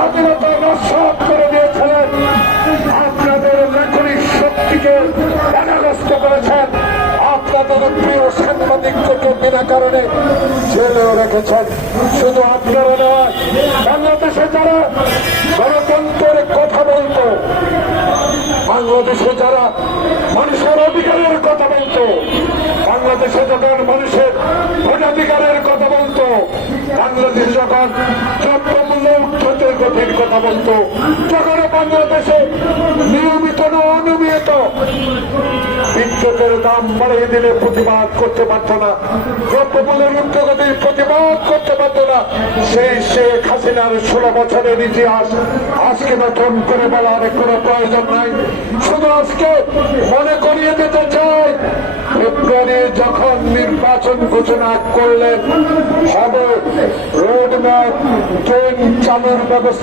স্বাধীনতা নস্যাৎ করে দিয়েছিলেন, আপনাদের লেখনিক শক্তিকে বাধাগ্রস্ত করেছেন, আপনাদের প্রিয় সাংবাদিককে বিনা কারণে জেলেও রেখেছেন। শুধু আপনারা নয়, বাংলাদেশে যারা গণতন্ত্রের কথা বলতো, বাংলাদেশে যারা মানুষের অধিকারের কথা বলতো, বাংলাদেশে যখন মানুষের ভোটাধিকারের কথা বলতো, বাংলাদেশ যখন দ্রব্যমূল্য উত্থানের গতির কথা বলতো, যখন বাংলাদেশে নিয়মিত না অনিয়মিত বিদ্যুতের দাম বাড়িয়ে দিলে প্রতিবাদ করতে পারত না, দ্রব্যমূল্যের ঊর্ধ্বগতির প্রতিবাদ করতে পারত না, সেই শেখ হাসিনার 16 বছরের ইতিহাস আজকে নতুন করে বলার কোনো প্রয়োজন নাই। শুধু আজকে মনে করিয়ে দিতে চাই, ফেব্রুয়ারি যখন নির্বাচন ঘোষণা করলেন হবে রোড ম্যাপ ট্রেন চালুর ব্যবস্থা